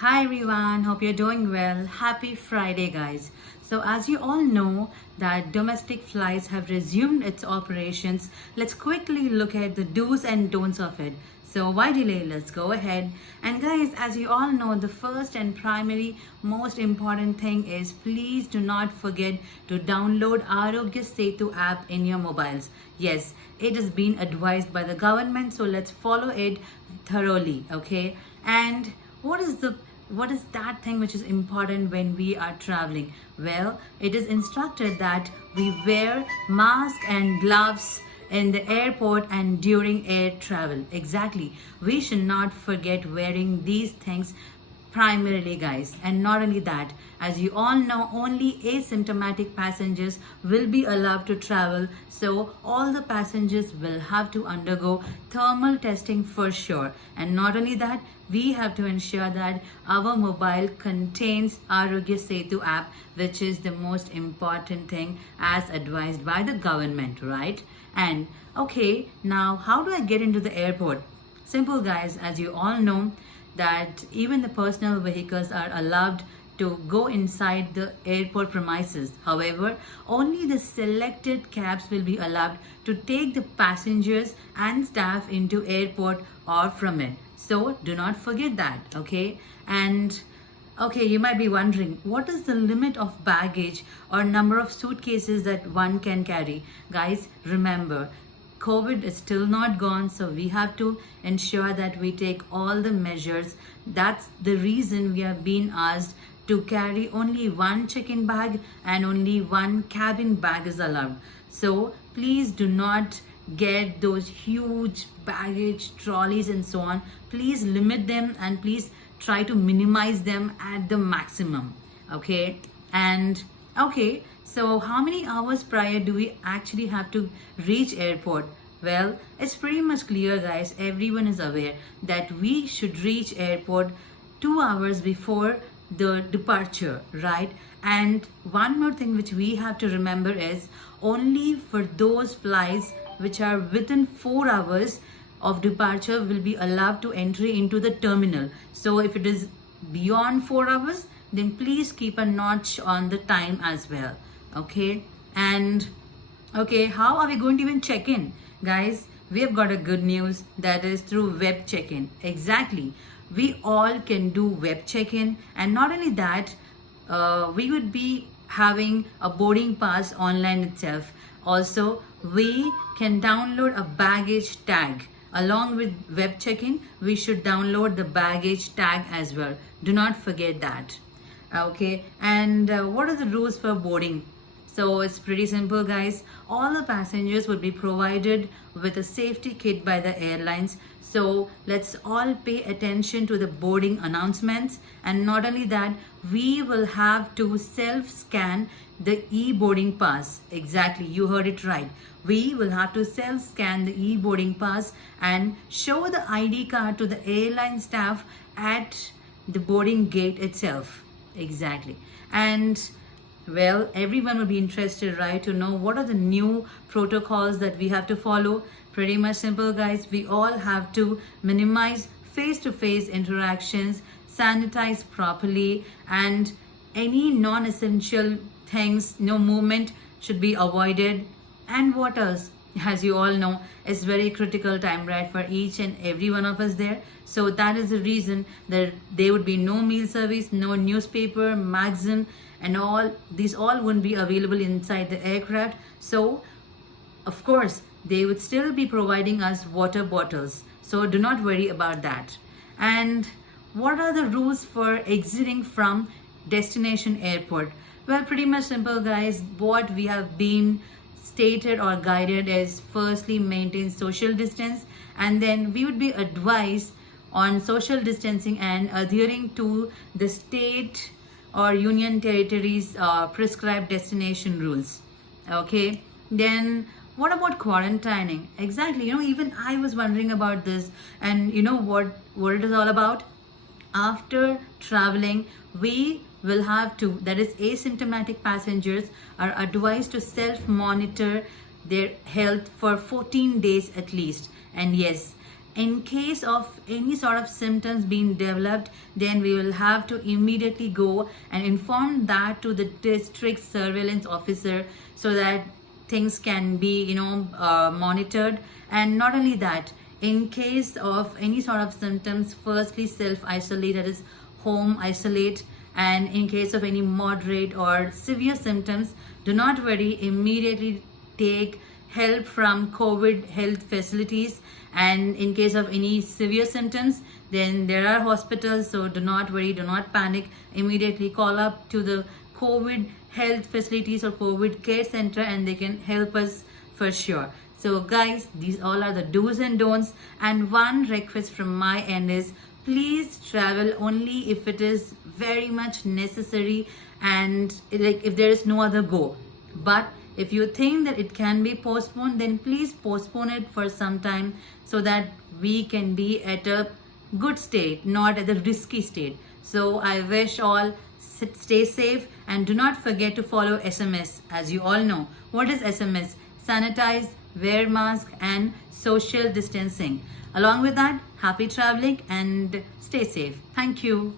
Hi everyone, hope you're doing well. Happy Friday, guys. So, as you all know, that domestic flights have resumed its operations, let's quickly look at the do's and don'ts of it. So, why delay? Let's go ahead. And, guys, as you all know, the first and primary most important thing is please do not forget to download Arogya Setu app in your mobiles. Yes, it has been advised by the government, so let's follow it thoroughly, okay? And what is that thing which is important when we are traveling? Well, it is instructed that we wear mask and gloves in the airport and during air travel. Exactly, we should not forget wearing these things primarily, guys. And not only that, as you all know, only asymptomatic passengers will be allowed to travel, so all the passengers will have to undergo thermal testing for sure. And not only that, we have to ensure that our mobile contains Arogya Setu app, which is the most important thing as advised by the government, right? And okay, now how do I get into the airport? Simple, guys. As you all know, that even the personal vehicles are allowed to go inside the airport premises. However, only the selected cabs will be allowed to take the passengers and staff into airport or from it. So do not forget that, okay? And okay, you might be wondering, what is the limit of baggage or number of suitcases that one can carry? Guys, remember, COVID is still not gone, so we have to ensure that we take all the measures. That's the reason we are being asked to carry only one check-in bag and only one cabin bag is allowed. So please do not get those huge baggage trolleys and so on. Please limit them and please try to minimize them at the maximum, okay? And okay, so how many hours prior do we actually have to reach airport? Well, it's pretty much clear, guys. Everyone is aware that we should reach airport 2 hours before the departure, right? And one more thing which we have to remember is only for those flights which are within 4 hours of departure will be allowed to entry into the terminal. So if it is beyond 4 hours, then please keep a notch on the time as well, okay? And okay, how are we going to even check in? Guys, we have got a good news, that is through web check-in. Exactly, we all can do web check-in. And not only that, we would be having a boarding pass online itself. Also, we can download a baggage tag. Along with web check-in, we should download the baggage tag as well. Do not forget that. Okay, and what are the rules for boarding? So it's pretty simple, guys. All the passengers will be provided with a safety kit by the airlines. So let's all pay attention to the boarding announcements. And not only that, we will have to self-scan the e-boarding pass. Exactly, you heard it right. We will have to self-scan the e-boarding pass and show the ID card to the airline staff at the boarding gate itself. Exactly. And well, everyone will be interested, right, to know what are the new protocols that we have to follow. Pretty much simple, guys. We all have to minimize face-to-face interactions, sanitize properly, and any non-essential things, no movement should be avoided. And what else? As you all know, it's very critical time, right, for each and every one of us there. So that is the reason that there would be no meal service, no newspaper, magazine, and all these all wouldn't be available inside the aircraft. So of course they would still be providing us water bottles, so do not worry about that. And what are the rules for exiting from destination airport? Well, pretty much simple, guys. What we have been stated or guided is firstly maintain social distance, and then we would be advised on social distancing and adhering to the state or union territories prescribed destination rules, okay? Then what about quarantining? Exactly, even I was wondering about this. And you know what it is all about? After traveling, we will have to, that is asymptomatic passengers are advised to self monitor their health for 14 days at least. And yes, In case of any sort of symptoms being developed, then we will have to immediately go and inform that to the district surveillance officer, so that things can be monitored. And not only that, in case of any sort of symptoms, firstly self isolate, that is home isolate. And in case of any moderate or severe symptoms, do not worry, immediately take help from COVID health facilities. And in case of any severe symptoms, then there are hospitals, so do not worry, do not panic. Immediately call up to the COVID health facilities or COVID care center, and they can help us for sure. So guys, these all are the do's and don'ts. And one request from my end is, please travel only if it is very much necessary, and like if there is no other go. But if you think that it can be postponed, then please postpone it for some time, so that we can be at a good state, not at the risky state. So I wish all stay safe, and do not forget to follow SMS. As you all know, what is SMS? Sanitize, wear mask, and social distancing. Along with that, happy traveling and stay safe. Thank you.